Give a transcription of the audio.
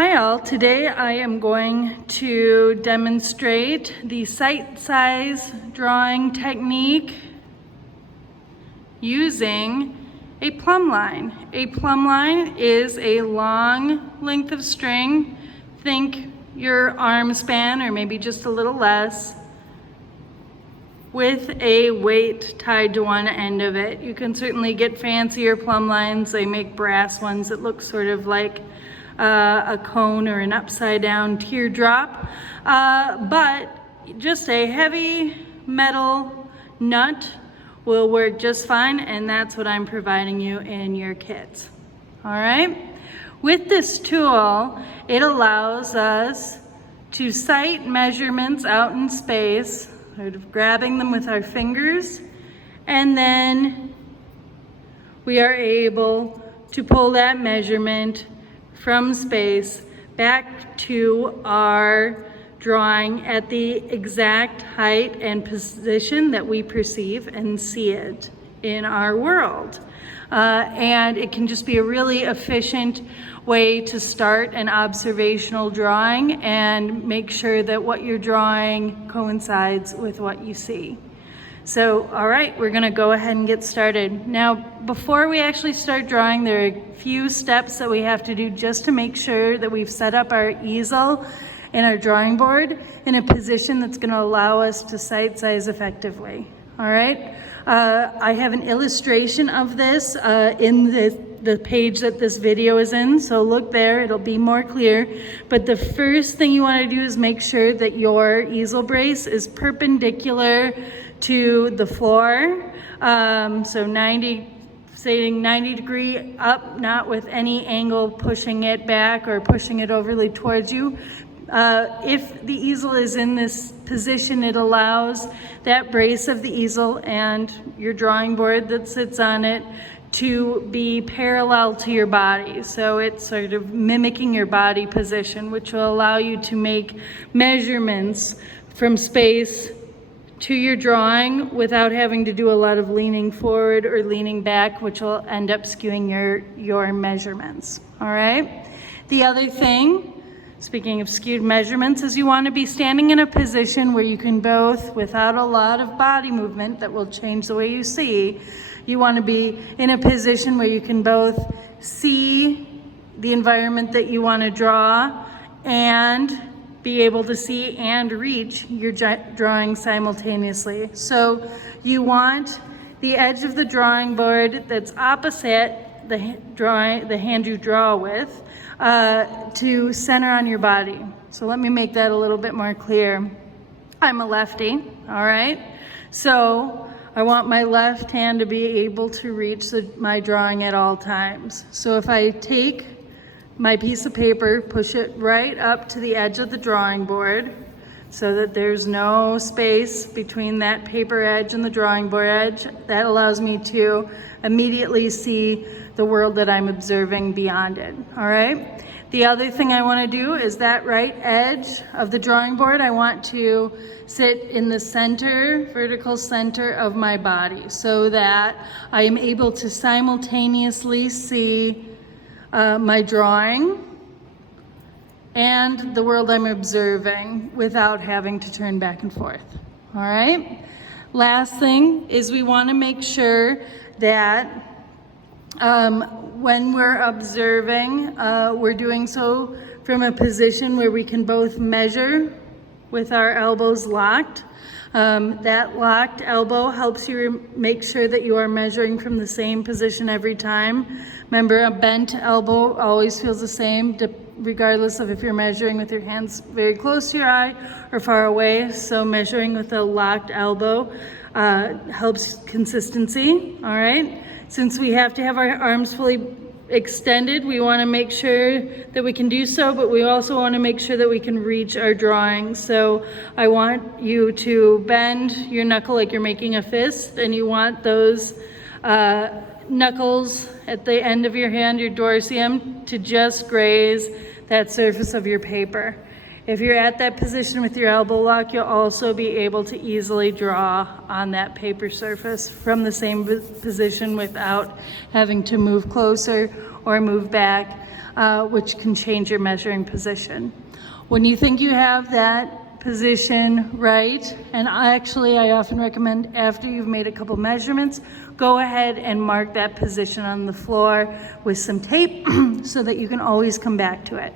Hi all, today I am going to demonstrate the sight size drawing technique using a plumb line. A plumb line is a long length of string. Think your arm span or maybe just a little less, with a weight tied to one end of it. You can certainly get fancier plumb lines. They make brass ones that look sort of like a cone or an upside down teardrop, but just a heavy metal nut will work just fine, and that's what I'm providing you in your kits. All right, with this tool, it allows us to sight measurements out in space, sort of grabbing them with our fingers, and then we are able to pull that measurement from space back to our drawing at the exact height and position that we perceive and see it in our world. And it can just be a really efficient way to start an observational drawing and make sure that what you're drawing coincides with what you see. So, all right, we're gonna go ahead and get started. Now, before we actually start drawing, there are a few steps that we have to do just to make sure that we've set up our easel and our drawing board in a position that's gonna allow us to sight size effectively, all right? I have an illustration of this in the page that this video is in, so look there, it'll be more clear. But the first thing you wanna do is make sure that your easel brace is perpendicular to the floor, so 90 degree up, not with any angle pushing it back or pushing it overly towards you. If the easel is in this position, it allows that brace of the easel and your drawing board that sits on it to be parallel to your body. So it's sort of mimicking your body position, which will allow you to make measurements from space to your drawing without having to do a lot of leaning forward or leaning back, which will end up skewing your measurements, all right? The other thing, speaking of skewed measurements, is you want to be standing in a position where you can both, without a lot of body movement that will change the way you see, you want to be in a position where you can both see the environment that you want to draw and be able to see and reach your drawing simultaneously. So you want the edge of the drawing board that's opposite the hand you draw with to center on your body. So let me make that a little bit more clear. I'm a lefty, all right? So I want my left hand to be able to reach my drawing at all times. So if I take my piece of paper, push it right up to the edge of the drawing board so that there's no space between that paper edge and the drawing board edge. That allows me to immediately see the world that I'm observing beyond it, all right? The other thing I wanna do is that right edge of the drawing board, I want to sit in the center, vertical center of my body so that I am able to simultaneously see my drawing and the world I'm observing without having to turn back and forth, all right? Last thing is we wanna make sure that when we're observing, we're doing so from a position where we can both measure with our elbows locked. That locked elbow helps you make sure that you are measuring from the same position every time. Remember, a bent elbow always feels the same, regardless of if you're measuring with your hands very close to your eye or far away. So measuring with a locked elbow helps consistency, all right? Since we have to have our arms fully extended, we want to make sure that we can do so, but we also want to make sure that we can reach our drawing. So I want you to bend your knuckle like you're making a fist, and you want those knuckles at the end of your hand, your dorsum, to just graze that surface of your paper. If you're at that position with your elbow lock, you'll also be able to easily draw on that paper surface from the same position without having to move closer or move back. which can change your measuring position. When you think you have that position right, and I often recommend after you've made a couple measurements, go ahead and mark that position on the floor with some tape so that you can always come back to it.